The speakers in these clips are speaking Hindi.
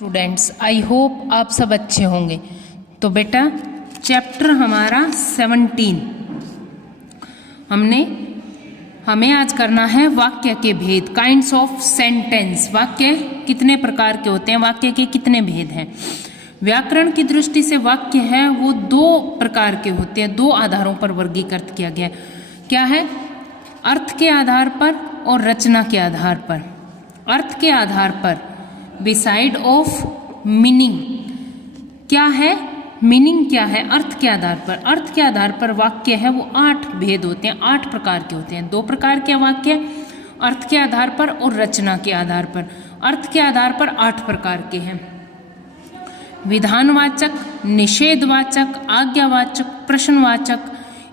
स्टूडेंट्स, आई होप आप सब अच्छे होंगे। तो बेटा चैप्टर हमारा 17 हमें आज करना है वाक्य के भेद, काइंड्स ऑफ सेंटेंस। वाक्य कितने प्रकार के होते हैं, वाक्य के कितने भेद हैं। व्याकरण की दृष्टि से वाक्य है वो दो प्रकार के होते हैं, दो आधारों पर वर्गीकृत किया गया है। क्या है? अर्थ के आधार पर और रचना के आधार पर। अर्थ के आधार पर बिसाइड ऑफ मीनिंग। क्या है? मीनिंग क्या है? अर्थ के आधार पर। अर्थ के आधार पर वाक्य है वो 8 भेद होते हैं, 8 प्रकार के होते हैं। 2 प्रकार के वाक्य अर्थ के आधार पर और रचना के आधार पर। अर्थ के आधार पर 8 प्रकार के हैं। विधानवाचक, निषेधवाचक, आज्ञावाचक, प्रश्नवाचक,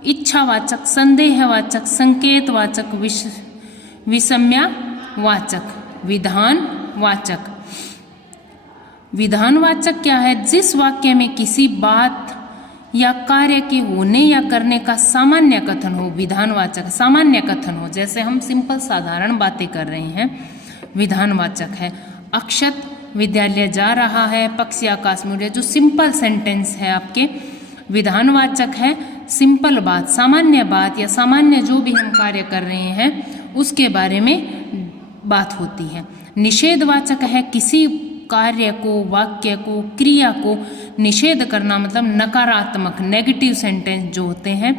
इच्छावाचक, संदेहवाचक, संकेतवाचक, विषम्यवाचक। विधानवाचक। विधानवाचक क्या है? जिस वाक्य में किसी बात या कार्य के होने या करने का सामान्य कथन हो, विधानवाचक। सामान्य कथन हो, जैसे हम सिंपल साधारण बातें कर रहे हैं, विधानवाचक है। अक्षत विद्यालय जा रहा है, पक्षी आकाश में उड़े, जो सिंपल सेंटेंस है आपके, विधानवाचक है। सिंपल बात, सामान्य बात या सामान्य जो भी हम कार्य कर रहे हैं उसके बारे में बात होती है। निषेधवाचक है, किसी कार्य को, वाक्य को, क्रिया को निषेध करना, मतलब नकारात्मक, नेगेटिव सेंटेंस जो होते हैं,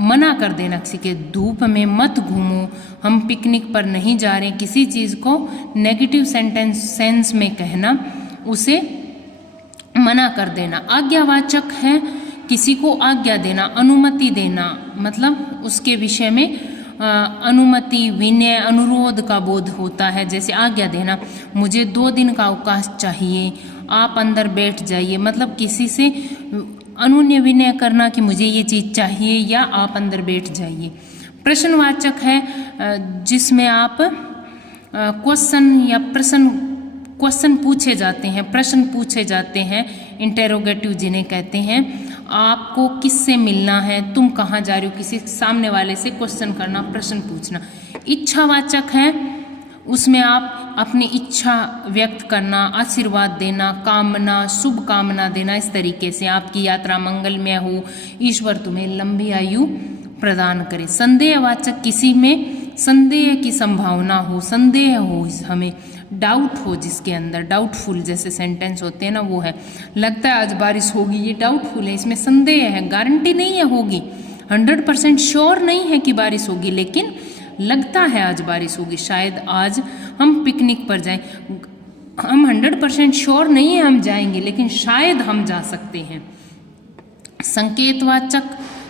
मना कर देना किसी के। धूप में मत घूमो, हम पिकनिक पर नहीं जा रहे, किसी चीज़ को नेगेटिव सेंस में कहना, उसे मना कर देना। आज्ञावाचक है, किसी को आज्ञा देना, अनुमति देना, मतलब उसके विषय में अनुमति, विनय, अनुरोध का बोध होता है। जैसे आज्ञा देना, मुझे 2 दिन का अवकाश चाहिए, आप अंदर बैठ जाइए, मतलब किसी से अनुन्य विनय करना कि मुझे ये चीज़ चाहिए या आप अंदर बैठ जाइए। प्रश्नवाचक है, जिसमें आप क्वेश्चन या क्वेश्चन पूछे जाते हैं, प्रश्न पूछे जाते हैं, इंटेरोगेटिव जिन्हें कहते हैं। आपको किससे मिलना है, तुम कहाँ जा रहे हो, किसी सामने वाले से क्वेश्चन करना, प्रश्न पूछना। इच्छावाचक है, उसमें आप अपनी इच्छा व्यक्त करना, आशीर्वाद देना, कामना, शुभ कामना देना, इस तरीके से आपकी यात्रा मंगलमय हो, ईश्वर तुम्हें लंबी आयु प्रदान करे। संदेहवाचक, किसी में संदेह की संभावना हो, संदेह हो, हमें डाउट हो, जिसके अंदर डाउटफुल जैसे सेंटेंस होते हैं ना, वो है। लगता है आज बारिश होगी, ये डाउटफुल है, इसमें संदेह है, गारंटी नहीं है होगी, 100% श्योर नहीं है कि बारिश होगी, लेकिन लगता है आज बारिश होगी, शायद आज हम पिकनिक पर जाएं। हम 100% श्योर नहीं है हम जाएंगे, लेकिन शायद हम जा सकते हैं। संकेतवाचक,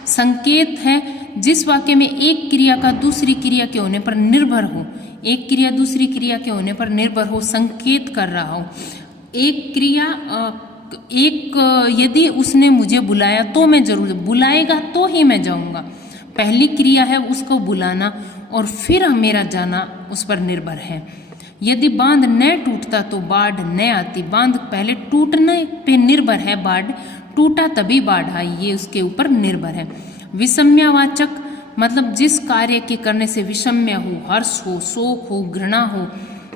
संकेत है, जिस वाक्य में एक क्रिया का दूसरी क्रिया के होने पर निर्भर हो, एक क्रिया दूसरी क्रिया के होने पर निर्भर हो, संकेत कर रहा हो। एक क्रिया यदि उसने मुझे बुलाया तो मैं जरूर, बुलाएगा तो ही मैं जाऊंगा। पहली क्रिया है उसको बुलाना और फिर मेरा जाना उस पर निर्भर है। यदि बांध न टूटता तो बाढ़ न आती। बांध पहले टूटने पे निर्भर है, बाढ़ टूटा तभी बाढ़ आई, ये उसके ऊपर निर्भर है। विषम्यवाचक, मतलब जिस कार्य के करने से विषम्य हो, हर्ष हो, शोक हो, घृणा हो,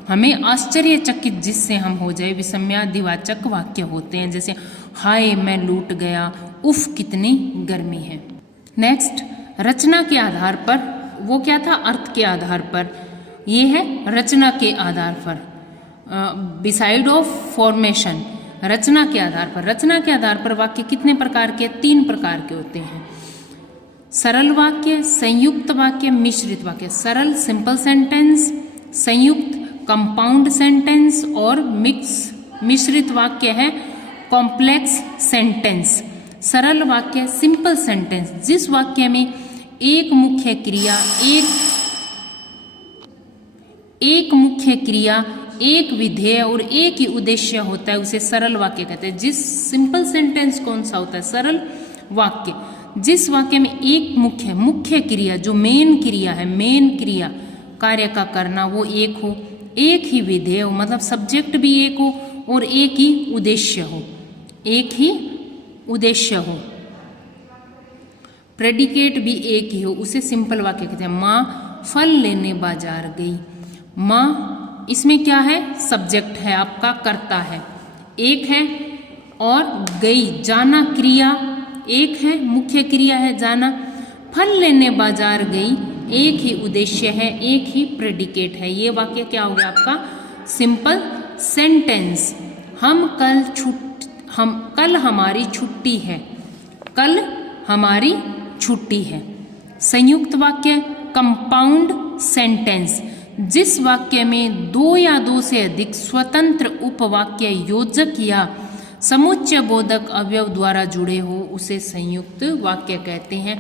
हमें आश्चर्यचकित जिससे हम हो जाए, विषम्यादिवाचक वाक्य होते हैं। जैसे हाय मैं लूट गया, उफ कितनी गर्मी है। नेक्स्ट, रचना के आधार पर। वो क्या था? अर्थ के आधार पर। ये है रचना के आधार पर, बिसाइड ऑफ फॉर्मेशन। रचना के आधार पर। रचना के आधार पर वाक्य कितने प्रकार के? 3 प्रकार के होते हैं। सरल वाक्य, संयुक्त वाक्य, मिश्रित वाक्य। सरल सिंपल सेंटेंस, संयुक्त कंपाउंड सेंटेंस, और मिश्रित वाक्य है कॉम्प्लेक्स सेंटेंस। सरल वाक्य, सिंपल सेंटेंस, जिस वाक्य में एक मुख्य क्रिया, एक विधेय और एक ही उद्देश्य होता है, उसे सरल वाक्य कहते हैं। जिस सिंपल सेंटेंस कौन सा होता है? सरल वाक्य। जिस वाक्य में एक मुख्य क्रिया, जो मेन क्रिया है, मेन क्रिया कार्य का करना, वो एक हो, एक ही विधेय हो, मतलब सब्जेक्ट भी एक हो और एक ही उद्देश्य हो, एक ही उद्देश्य हो, प्रेडिकेट भी एक ही हो, उसे सिंपल वाक्य कहते हैं। माँ फल लेने बाजार गई। माँ इसमें क्या है, सब्जेक्ट है आपका, कर्ता है एक है, और गई जाना क्रिया एक है, मुख्य क्रिया है जाना। फल लेने बाजार गई एक ही उद्देश्य है, एक ही प्रेडिकेट है। ये वाक्य क्या हो गया आपका, सिंपल सेंटेंस। कल हमारी छुट्टी है, कल हमारी छुट्टी है। संयुक्त वाक्य कंपाउंड सेंटेंस, जिस वाक्य में दो या दो से अधिक स्वतंत्र उपवाक्य योजक या समुच्चय बोधक अवयव द्वारा जुड़े हो उसे संयुक्त वाक्य कहते हैं।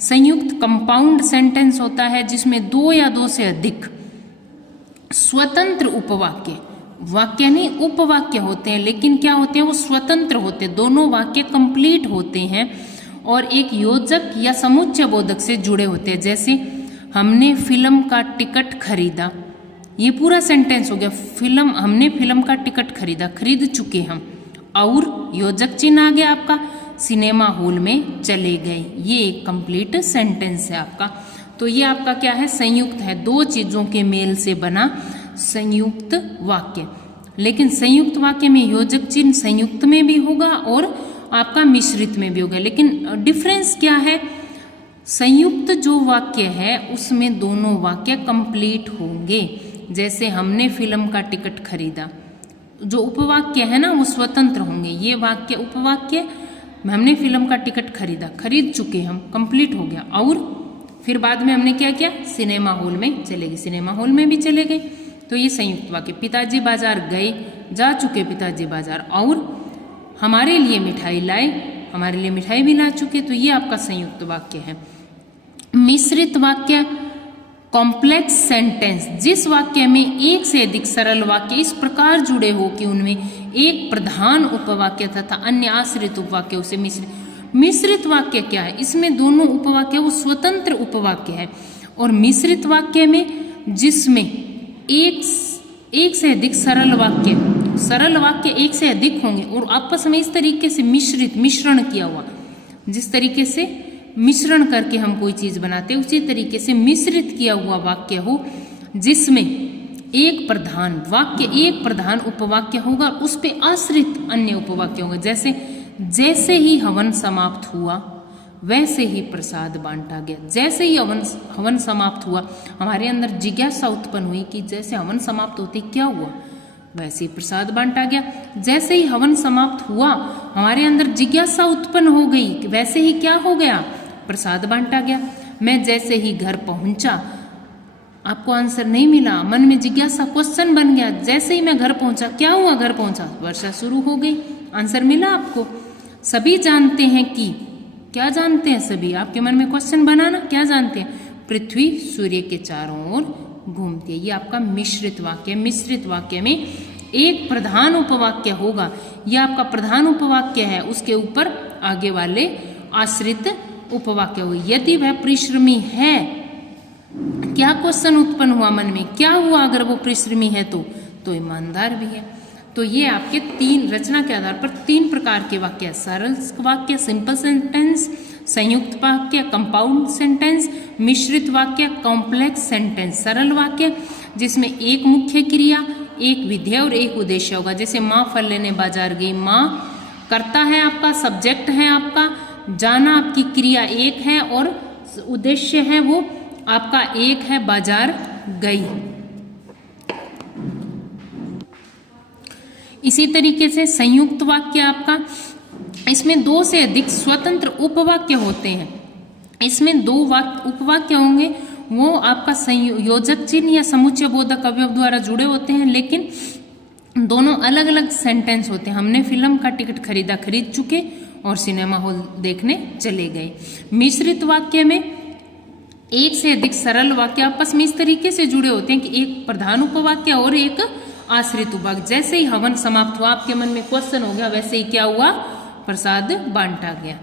संयुक्त कंपाउंड सेंटेंस होता है जिसमें दो या दो से अधिक स्वतंत्र उपवाक्य, वाक्य नहीं उपवाक्य होते हैं, लेकिन क्या होते हैं, वो स्वतंत्र होते हैं, दोनों वाक्य कंप्लीट होते हैं और एक योजक या समुच्चय बोधक से जुड़े होते हैं। जैसे हमने फिल्म का टिकट खरीदा, ये पूरा सेंटेंस हो गया। हमने फिल्म का टिकट खरीदा, खरीद चुके हम, और योजक चिन्ह आ गया आपका, सिनेमा हॉल में चले गए। ये एक कंप्लीट सेंटेंस है आपका। तो ये आपका क्या है, संयुक्त है, दो चीजों के मेल से बना संयुक्त वाक्य। लेकिन संयुक्त वाक्य में योजक चिन्ह संयुक्त में भी होगा और आपका मिश्रित में भी होगा। लेकिन डिफरेंस क्या है, संयुक्त जो वाक्य है उसमें दोनों वाक्य कंप्लीट होंगे। जैसे हमने फिल्म का टिकट खरीदा, जो उपवाक्य है ना वो स्वतंत्र होंगे। ये वाक्य उपवाक्य, हमने फिल्म का टिकट खरीदा, खरीद चुके हम, कंप्लीट हो गया। और फिर बाद में हमने क्या किया, सिनेमा हॉल में चले गए, सिनेमा हॉल में भी चले गए। तो ये संयुक्त वाक्य। पिताजी बाजार गए, जा चुके पिताजी बाजार, और हमारे लिए मिठाई लाए, हमारे लिए मिठाई भी ला चुके। तो ये आपका संयुक्त वाक्य है। मिश्रित वाक्य कॉम्प्लेक्स सेंटेंस, जिस वाक्य में एक से अधिक सरल वाक्य इस प्रकार जुड़े हो कि उनमें एक प्रधान उपवाक्य तथा अन्य आश्रित उपवाक्य उसे मिश्रित वाक्य क्या है, इसमें दोनों उपवाक्य वो स्वतंत्र उपवाक्य है। और मिश्रित वाक्य में जिसमें एक से अधिक सरल वाक्य एक से अधिक होंगे और आपस में इस तरीके से मिश्रण किया हुआ, जिस तरीके से मिश्रण करके हम कोई चीज बनाते हैं उसी तरीके से मिश्रित किया हुआ वाक्य हो, जिसमें एक प्रधान उपवाक्य होगा, उस पे आश्रित अन्य उपवाक्य होंगे। जैसे ही हवन समाप्त हुआ वैसे ही प्रसाद बांटा गया। जैसे ही हवन समाप्त हुआ, हमारे अंदर जिज्ञासा उत्पन्न हुई कि जैसे हवन समाप्त होते क्या हुआ, वैसे ही प्रसाद बांटा गया। जैसे ही हवन समाप्त हुआ, हमारे अंदर जिज्ञासा उत्पन्न हो गई कि वैसे ही क्या हो गया, प्रसाद बांटा गया। मैं जैसे ही घर पहुंचा, आपको आंसर नहीं मिला, मन में जिज्ञासा क्वेश्चन बन गया। जैसे ही मैं घर पहुंचा, क्या हुआ, घर पहुंचा, वर्षा शुरू हो गई, आंसर मिला आपको। सभी जानते हैं कि, क्या जानते हैं सभी, आपके मन में क्वेश्चन बनाना, क्या जानते हैं, पृथ्वी सूर्य के चारों ओर घूमती है। ये आपका मिश्रित वाक्य। मिश्रित वाक्य में एक प्रधान उपवाक्य होगा, यह आपका प्रधान उपवाक्य है, उसके ऊपर आगे वाले आश्रित उपवाक्य हो। यदि वह परिश्रमी है, क्या क्वेश्चन उत्पन्न हुआ मन में, क्या हुआ अगर वो परिश्रमी है तो ईमानदार भी है। तो ये आपके तीन रचना के आधार पर तीन प्रकार के वाक्य, सरल वाक्य सिंपल सेंटेंस, संयुक्त वाक्य कंपाउंड सेंटेंस, मिश्रित वाक्य कॉम्प्लेक्स सेंटेंस। सरल वाक्य जिसमें एक मुख्य क्रिया, एक विधेय और एक उद्देश्य होगा। जैसे माँ फल लेने बाजार गई, माँ कर्ता है आपका, सब्जेक्ट है आपका, जाना आपकी क्रिया एक है और उद्देश्य है वो आपका एक है, बाजार गई। इसी तरीके से संयुक्त वाक्य आपका, इसमें दो से अधिक स्वतंत्र उपवाक्य होते हैं। इसमें दो उपवाक्य होंगे, वो आपका संयोजक चिन्ह या समुच्चय बोधक अवयव द्वारा जुड़े होते हैं, लेकिन दोनों अलग अलग सेंटेंस होते हैं। हमने फिल्म का टिकट खरीदा, खरीद चुके, और सिनेमा हॉल देखने चले गए। मिश्रित वाक्य में एक से अधिक सरल वाक्य आपस में इस तरीके से जुड़े होते हैं कि एक प्रधान उपवाक्य और एक आश्रित उपवाक्य। जैसे ही हवन समाप्त हुआ, आपके मन में क्वेश्चन हो गया, वैसे ही क्या हुआ, प्रसाद बांटा गया।